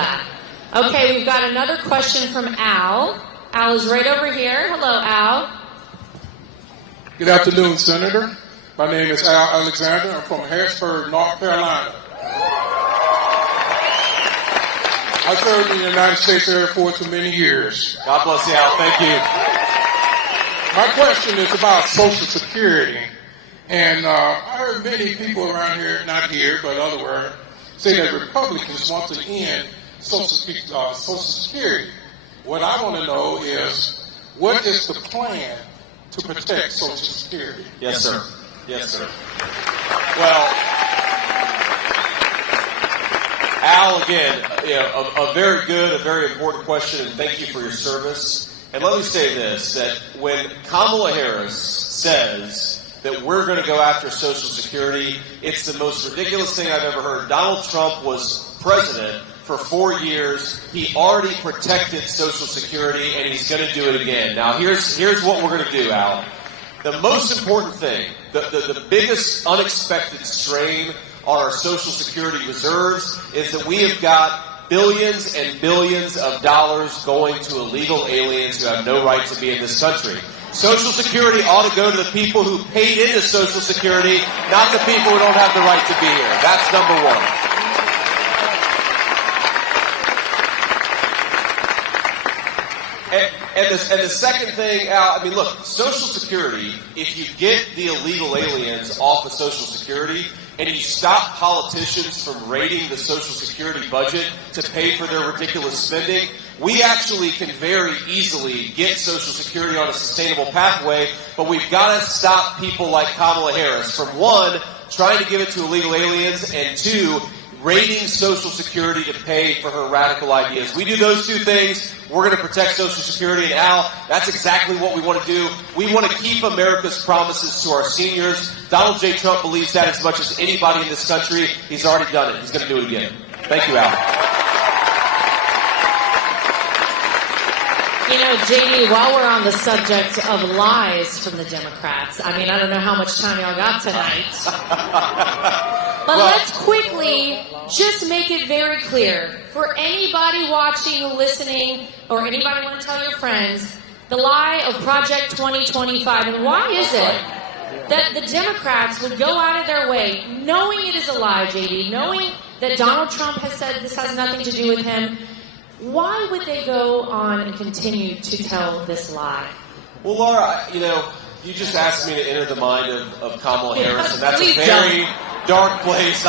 that. Okay, we've got another question from Al. Al is right over here. Hello, Al. Good afternoon, Senator. My name is Al Alexander. I'm from Harrisburg, North Carolina. I served in the United States Air Force for many years. God bless you, Al. Thank you. My question is about Social Security. And I heard many people around here, not here, but elsewhere, say that Republicans want to end Social Security. What I want to know is, what is the plan to protect Social Security? Yes, sir. Yes, sir. Well, Al, again, a very good, a very important question, and thank you for your service. And let me say this, that when Kamala Harris says that we're going to go after Social Security, it's the most ridiculous thing I've ever heard. Donald Trump was president for 4 years. He already protected Social Security, and he's going to do it again. Now, here's what we're going to do, Al. The most important thing, the biggest unexpected strain on our Social Security reserves is that we have got billions and billions of dollars going to illegal aliens who have no right to be in this country. Social Security ought to go to the people who paid into Social Security, not the people who don't have the right to be here. That's number one. And the second thing, Al, I mean, look, Social Security, if you get the illegal aliens off of Social Security and you stop politicians from raiding the Social Security budget to pay for their ridiculous spending, we actually can very easily get Social Security on a sustainable pathway, but we've got to stop people like Kamala Harris from, one, trying to give it to illegal aliens, and two, raiding Social Security to pay for her radical ideas. We do those two things, we're going to protect Social Security. And Al, that's exactly what we want to do. We want to keep America's promises to our seniors. Donald J. Trump believes that as much as anybody in this country. He's already done it. He's going to do it again. Thank you, Al. You know, JD, while we're on the subject of lies from the Democrats, I mean, I don't know how much time y'all got tonight. But let's quickly just make it very clear for anybody watching, listening, or anybody want to tell your friends, the lie of Project 2025. And why is it that the Democrats would go out of their way, knowing it is a lie, JD, knowing that Donald Trump has said this has nothing to do with him, why would they go on and continue to tell this lie? Well, Laura, you just asked me to enter the mind of Kamala Harris, and that's a very dark place.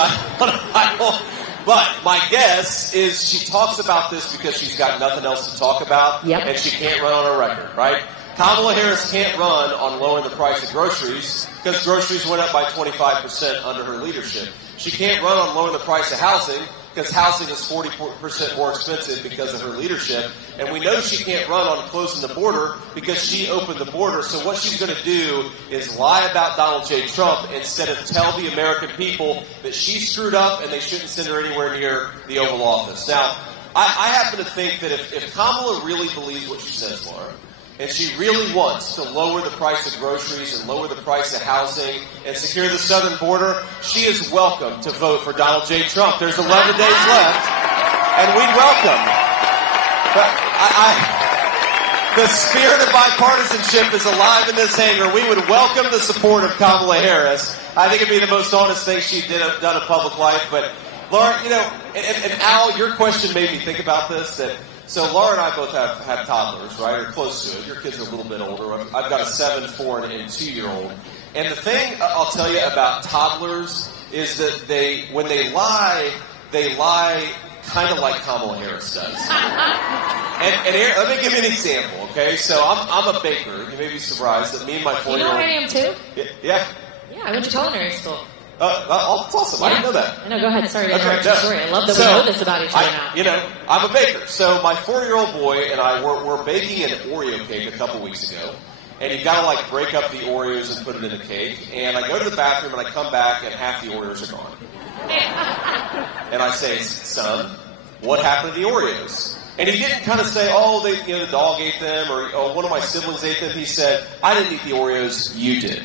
But my guess is she talks about this because she's got nothing else to talk about, and she can't run on her record, right? Kamala Harris can't run on lowering the price of groceries because groceries went up by 25% under her leadership. She can't run on lowering the price of housing because housing is 40% more expensive because of her leadership. And we know she can't run on closing the border because she opened the border. So what she's going to do is lie about Donald J. Trump instead of tell the American people that she screwed up and they shouldn't send her anywhere near the Oval Office. Now, I happen to think that if Kamala really believes what she says, Laura, and she really wants to lower the price of groceries and lower the price of housing and secure the southern border, she is welcome to vote for Donald J. Trump. There's 11 days left, and we'd welcome. But the spirit of bipartisanship is alive in this hangar. We would welcome the support of Kamala Harris. I think it'd be the most honest thing she'd done in public life. But Laura, and Al, your question made me think about this, so Laura and I both have toddlers, right, or close to it. Your kids are a little bit older. I've got a 7, 4, and 2-year-old. And the thing I'll tell you about toddlers is that when they lie kind of like Kamala Harris does. And here, let me give you an example, okay? So I'm a baker. You may be surprised that me and my 4-year-old... You know what I am, too? Yeah. Yeah, I went to culinary school. That's awesome. Yeah. I didn't know that. No, go ahead. Sorry to interrupt your story. I love that we know this about each other now. I'm a baker. So my 4-year-old boy and I were baking an Oreo cake a couple weeks ago. And you've got to break up the Oreos and put it in a cake. And I go to the bathroom and I come back and half the Oreos are gone. And I say, son, what happened to the Oreos? And he didn't kind of say, the dog ate them or one of my siblings ate them. He said, I didn't eat the Oreos, you did.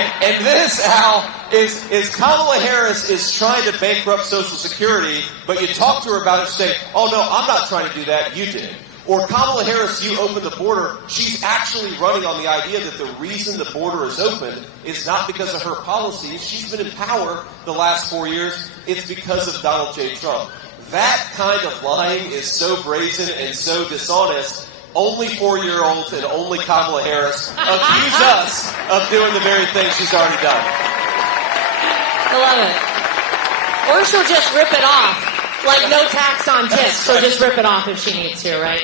And this, Al, is Kamala Harris is trying to bankrupt Social Security, but you talk to her about it and say, oh, no, I'm not trying to do that. You did. Or Kamala Harris, you open the border. She's actually running on the idea that the reason the border is open is not because of her policies. She's been in power the last 4 years. It's because of Donald J. Trump. That kind of lying is so brazen and so dishonest. Only 4-year-olds and only Kamala Harris accuse us of doing the very thing she's already done. I love it. Or she'll just rip it off. Like no tax on tips. She'll just rip it off if she needs to, right?